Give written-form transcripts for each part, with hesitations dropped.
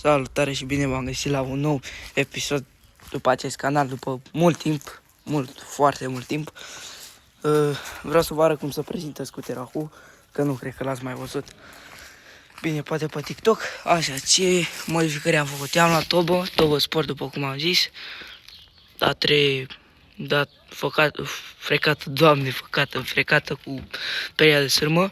Salutare și bine v-am găsit la un nou episod după acest canal, după mult timp, foarte mult timp. Vreau să vă arăt cum să prezintă scuterul acum, că nu cred că l-ați mai văzut. Bine, poate pe TikTok. Așa, ce modificări am făcut? I-am luat Tobo Sport, după cum am zis. Frecată cu peria de sârmă.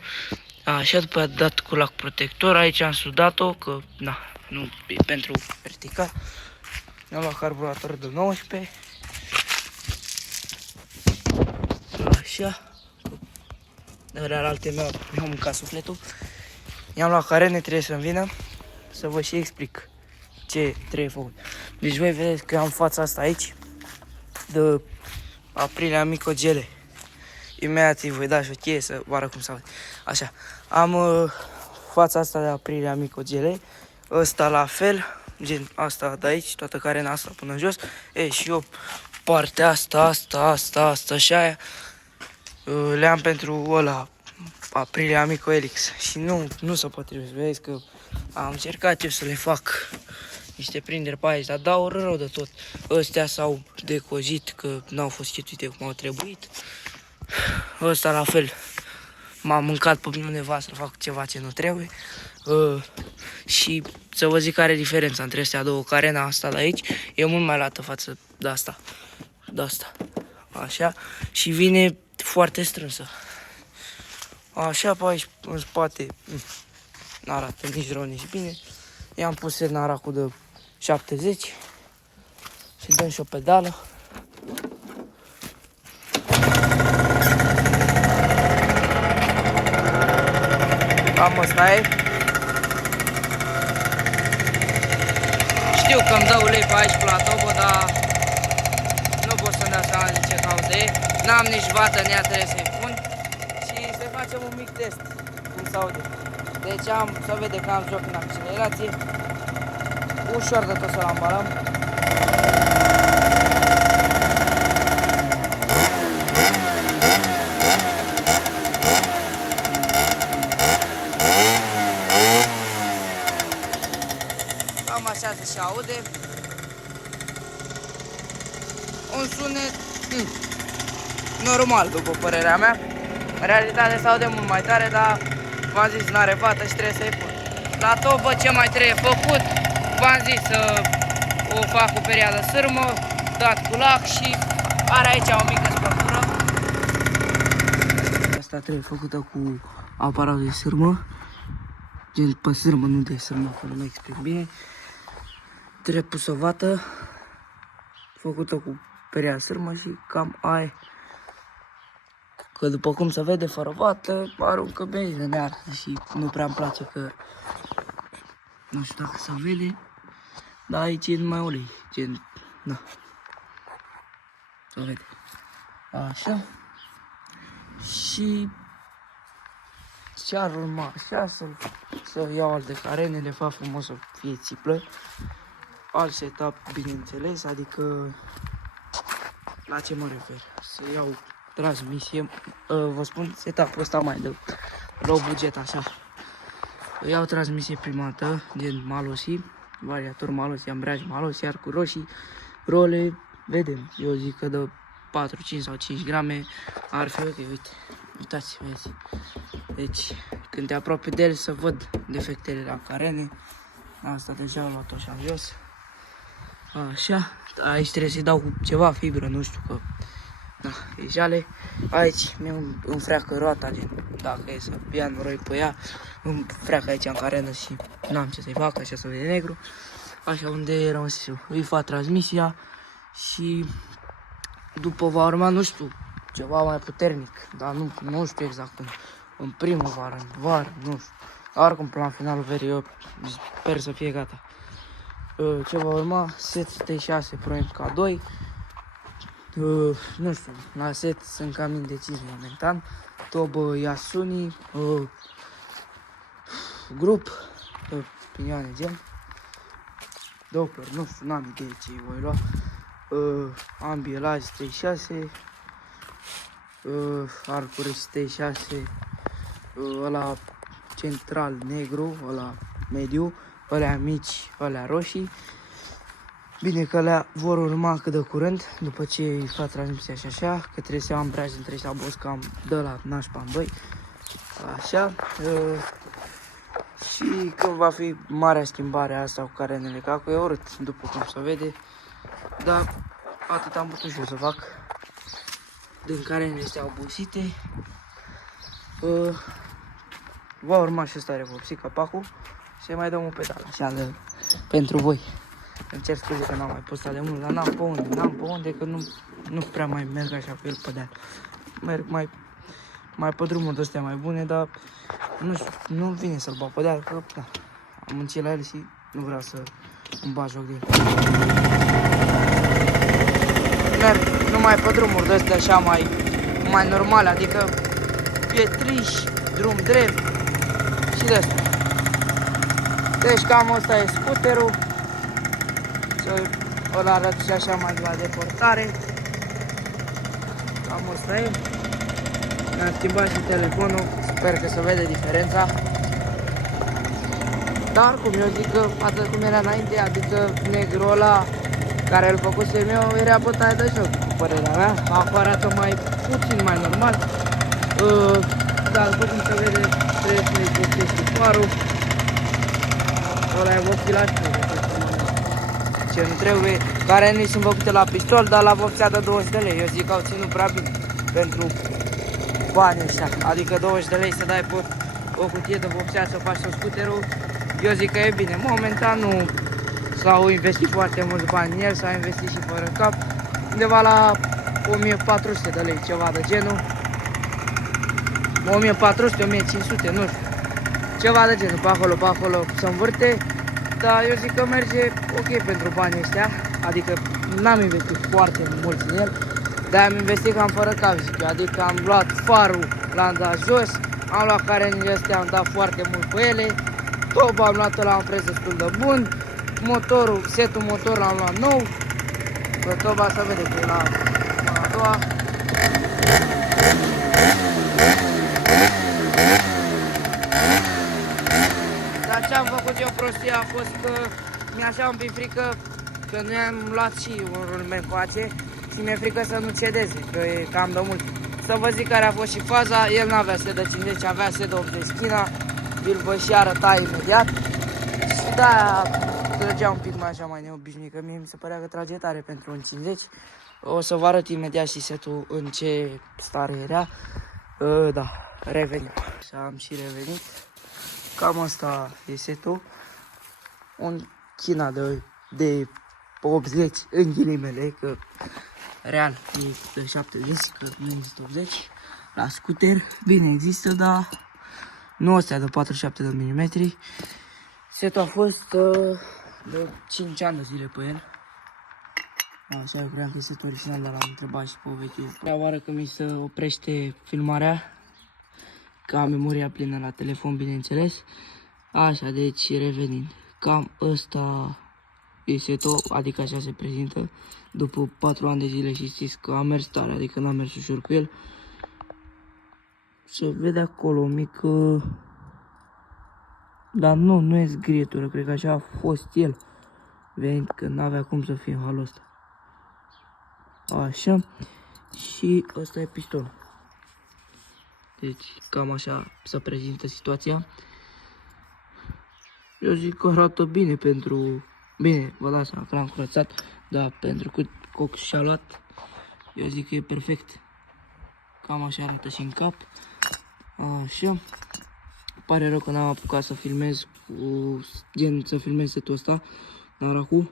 Așa, după a dat cu lac protector. Aici am sudat-o, că na, nu e pentru vertical. Mi-am luat carburator de 19. Așa. Ăla alte meu mi-am mâncat sufletul. I-am luat carene, trebuie să-mi vină să vă și explic ce trebuie făcut. Deci voi vedeți că am fața asta aici de Aprilia Micogele. Imediat îi voi da și o cheie să vă arăt cum să văd. Așa, am fața asta de Aprilia Micogele, ăsta la fel, gen asta de aici, toată carena asta până în jos. Și eu partea asta și aia le am pentru ăla Aprilia Mico Elix și nu se potrivesc. Vedeți că am încercat eu să le fac niște prinderi pe aici, dar dau rău de tot. Ăstea s-au decozit că n-au fost chituite cum au trebuit. Ăsta la fel, m-am mâncat pe mine nevastă să fac ceva ce nu trebuie. Și să vă zic care e diferența între astea două. Carena asta de aici e mult mai lată față de asta. Așa. Și vine foarte strânsă. Așa, pe aici, în spate, n-arată nici rău, nici bine. I-am pus naracul de 70 și dăm și o pedală. Cam ăsta e. Știu că îmi dă ulei pe aici pe la Tobo, dar nu pot să-mi dau seama de ce cauză e. N-am nici vată în ea, trebuie să-i pun. Și să facem un mic test, cum se aude. Deci să vede că am joc în accelerație. Ușor de tot să-l ambalăm. Cam așa se și aude. Un sunet normal, după părerea mea. În realitate se aude mult mai tare, dar v-am zis, n-are vată și trebuie să-i pun. La Tobo ce mai trebuie făcut? V-am zis să o fac cu peria de sârmă, dat cu lac și are aici o mică spărtură. Asta trebuie făcută cu aparatul de sârmă, gen pe sârmă, nu de sârmă, că nu mă explic bine. Trebuie pus o vată făcută cu peria de sârmă și cam aia. Că după cum se vede, fără vată, aruncă benzină de arsă și nu prea îmi place că... Nu știu dacă se vede, dar aici e numai ulei, gen... Da. Se vede. Așa. Și... Ce-ar urma așa, să iau alte carene, le fac frumos să fie țiplă. Alt setup, bineînțeles, adică... La ce mă refer? Să iau transmisie, vă spun setup-ul ăsta mai de low buget, așa. Iau transmisie prima dată, gen Malosi, variator Malosi, ambreiaj Malosi, iar cu roșii, role, vedem, eu zic că de 4, 5 sau 5 grame ar fi ok, uite, uitați, vezi. Deci, când te apropii de el să văd defectele la carene, asta deja am luat-o așa jos. Așa, aici trebuie să-i dau cu ceva fibră, nu știu că... Da, e jale. Aici îmi freacă roata, gen, dacă e să ia noroi pe ea, îmi freacă aici în carenă și n-am ce să-i fac, așa se vede negru. Așa, unde era un siu, îi fac transmisia și după va urma, nu știu, ceva mai puternic, dar nu știu exact când, în primăvară, în vară, nu știu. Oricum, până la finalul verii, eu sper să fie gata. Ce va urma? Set T6 Pro MK2. Nu știu, la set sunt cam indecis momentan. Tobo Yasuni, grup, pinioane gen. Doppler, nu știu, n-am idee ce voi lua. Ambielaj 36, arcuri 36, ăla central negru, ăla mediu, alea mici, alea roșii. Bine că alea vor urma cât de curând, după ce îi fac transmisia și așa, că trebuie să am breaj, trebuie să abos cam de la nașpa în băi. Așa. Și când va fi marea schimbare asta cu carenele, că e urât, după cum se vede. Dar atât am putut și eu să fac. Din carenele astea obosite. Va urma și ăsta revopsit capacul. Și mai dăm o pedală așa pentru voi. Îmi cer scuze că n-am mai postat de mult, dar n-am pe unde, că nu prea mai merg așa cu el pe deal. Merg mai pe drumuri de-astea mai bune, dar nu vine să-l bag pe deal, că da, am muncit la el și nu vreau să îmi bag joc de el. Merg numai pe drumuri de-astea așa mai normale, adică pietriș, drum drept și de-astea. Deci cam ăsta e scuterul. Îl arăt și așa mai la deportare. Cam ăsta e. Mi-am schimbat și telefonul. Sper că se vede diferența. Dar cum eu zic că atât cum era înainte, adică negru ăla care îl făcusem eu era bătaie de joc, cu părerea mea. Acum arată mai puțin mai normal. Dar după cum se vede, trebuie să-i vopsesc farul. Ăla e vopsilaș, ce nu trebuie, care nu sunt făcute la pistol, dar la vopsea de 20 de lei. Eu zic că au ținut prea bine pentru banii ăștia. Adică 20 de lei să dai pe o cutie de vopsea să faci scuterul, eu zic că e bine. Momentan nu s-au investit foarte mulți bani în el, s-au investit și fără cap, undeva la 1400 de lei, ceva de genul. 1400, 1500, nu știu. Ceva de genul, pe acolo se învârte. Dar eu zic că merge ok pentru banii ăștia. Adică n-am investit foarte mult în el, dar am investit cam fără cap, zic eu. Adică am luat farul, l-am dat jos, am luat carenile astea, am dat foarte mult pe ele. Toba am luat la un preț destul de bun. Motorul, setul motor l-am luat nou. Că toba să vede că e la a doua. Dar ce am făcut eu prostie a fost că mi-a așa un pic frică, că noi am luat și un rulmen coace și mi-e frică să nu cedeze, că e cam de mult. Să vă zic care a fost și faza, el n-avea sed de 50, avea sed de 80 china, vi-l voi și arăta imediat. Și da, trăgea un pic mai așa mai neobișnuit, că mie mi se părea că trage tare pentru un 50. O să vă arăt imediat și setul în ce stare era. Da, revenim. Și am și revenit. Cam asta e setul. Un china de 80 în ghilimele, că real e de 70, că nu există 80. La scooter, bine există, dar nu ăstea de 47 de mm. Setul a fost de 5 ani de zile pe el. Așa, eu cream că e setul original, dar l-am întrebat și pe o vechiul. Prea oară că mi se oprește filmarea, că am memoria plină la telefon, bineînțeles. Așa, deci revenind. Cam ăsta e setul, adică așa se prezintă după 4 ani de zile și știți că am mers tare, adică n-am mers ușor cu el. Se vede acolo o mică, dar nu e zgrietură, cred că așa a fost el, venind că n-avea cum să fie în halul ăsta. Așa, și ăsta e pistolul. Deci cam așa se prezintă situația. Eu zic că arată bine pentru... Bine, vă dați seama că l-am curățat, dar pentru cât cox și-a luat, eu zic că e perfect. Cam așa arată și în cap. Așa. Pare rău că n-am apucat să filmez să filmez setul ăsta, naracu.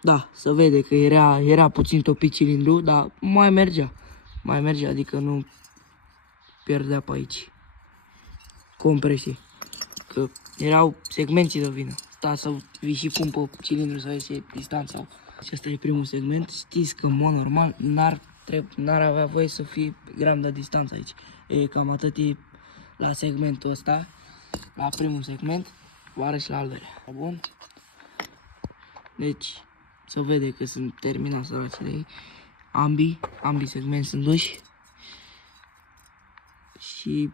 Da, se vede că era puțin topit cilindru, dar mai mergea. Adică nu pierdea pe aici compresii. Că erau segmenții de vină. Sta să vii și pun pe cilindru să vezi ce distanța. Și asta e primul segment. Știți că, în mod normal, n-ar avea voie să fie gram de distanță aici. E cam atât e la segmentul ăsta, la primul segment, oară și la al doilea. Bun? Deci, se vede că sunt terminat săracii de ei. Ambii segmente sunt duși. Și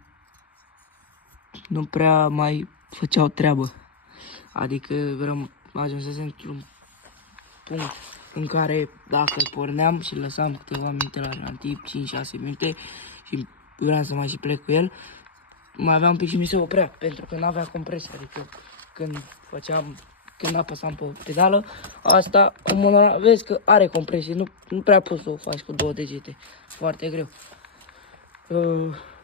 nu prea mai făceau treabă. Adică ajunsesem într-un punct în care dacă îl porneam și îl lăsam câteva minute la relativ, 5-6 minute și vreau să mai și plec cu el, mai aveam un pic și mi se oprea, pentru că n-avea compresie, adică când apăsam pe pedală, asta, vezi că are compresie, nu prea poți să o faci cu 2 degete, foarte greu.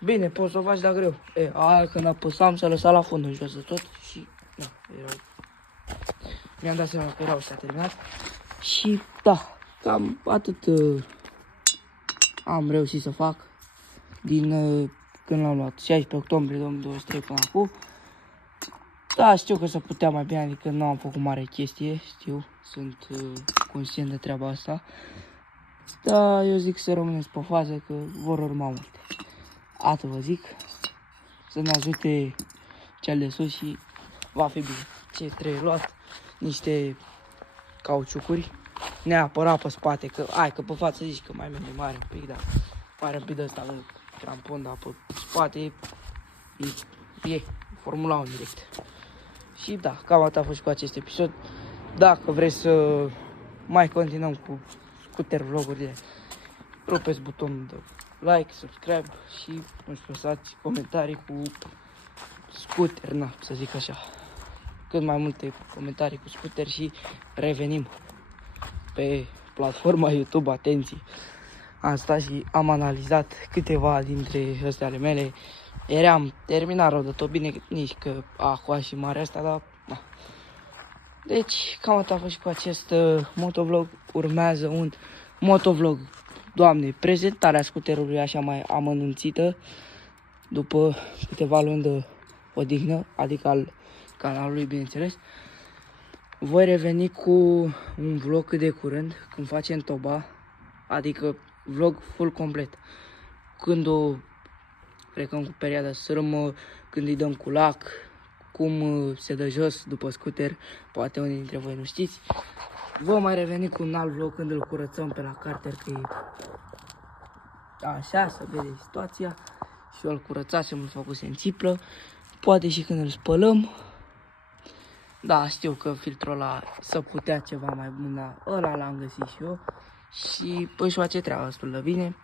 Bine, poți să o faci, dar greu. Aia când apăsam s-a lăsat la fund în jos de tot și da, mi-am dat seama că erau s-a terminat. Și da, cam atât am reușit să fac din când l-am luat, 16 octombrie 2023 până acum. Da, știu că se putea mai bine, adică nu am făcut mare chestie, știu, sunt conștient de treaba asta. Da, eu zic să rămâneți pe fază că vor urma multe. Atât vă zic, să ne ajute cel de sus și va fi bine. Ce trebuie luat? Niște cauciucuri, neapărat pe spate, că că pe față zici că mai merge mare un pic, dar mare un pic de ăsta lung, crampon, dar pe spate e Formula 1 direct. Și da, cam atât a fost cu acest episod. Dacă vreți să mai continuăm cu scooter vlogurile, rupeți butonul de like, subscribe și nu știu, lăsați comentarii cu scooter, să zic așa. Cât mai multe comentarii cu scooter și revenim pe platforma YouTube, atenție. Am stat și am analizat câteva dintre astea ale mele. Eram terminat rău de tot, bine, nici că Aqua și marea asta, dar da. Deci, cam atât a fost și cu acest motovlog. Urmează un motovlog, Doamne, prezentarea scuterului așa mai amănunțită, după câteva luni de odihnă, adică al canalului, bineînțeles. Voi reveni cu un vlog cât de curând, când facem toba, adică vlog full complet. Când o plecăm cu perioada sârmă, când îi dăm cu lac, cum se dă jos după scooter, poate unii dintre voi nu știți. Vom mai reveni cu un alt vlog când îl curățăm pe la carter, că e așa, să vede situația. Și eu îl curățasem, îl făcusem țiplă, poate și când îl spălăm. Da, știu că filtrul ăla să putea ceva mai bun, dar ăla l-am găsit și eu. Și își face treaba destul de bine.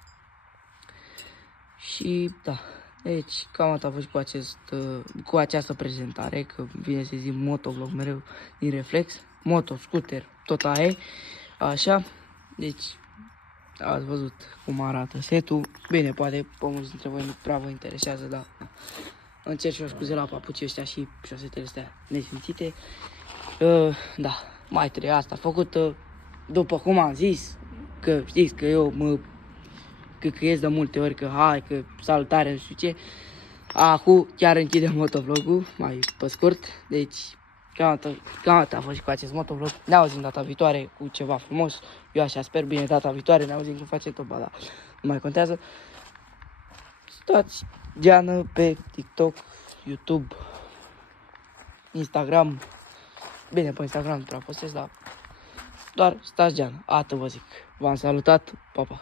Și da, deci cam atât a fost cu această prezentare, că vine să zic motovlog mereu din reflex. Moto, scooter, tot aia e, așa. Deci ați văzut cum arată setul. Bine, poate pe mulți dintre voi nu prea vă interesează, dar încerc și eu scuze la papucii ăștia și șosetele astea nesimțite. Da, mai trebuie asta făcută, după cum am zis, că știți că eu mă căcăiesc de multe ori, că hai, că salutare, nu știu ce. Acum chiar închidem motovlogul, mai pe scurt, deci cam atât a fost și cu acest motovlog. Ne auzim data viitoare cu ceva frumos, eu așa sper, bine, data viitoare ne auzim cum face toba, dar nu mai contează. Stați Geană pe TikTok, YouTube, Instagram. Bine, pe Instagram nu prea postez, dar doar stați Geană, atât vă zic. V-am salutat, pa, pa!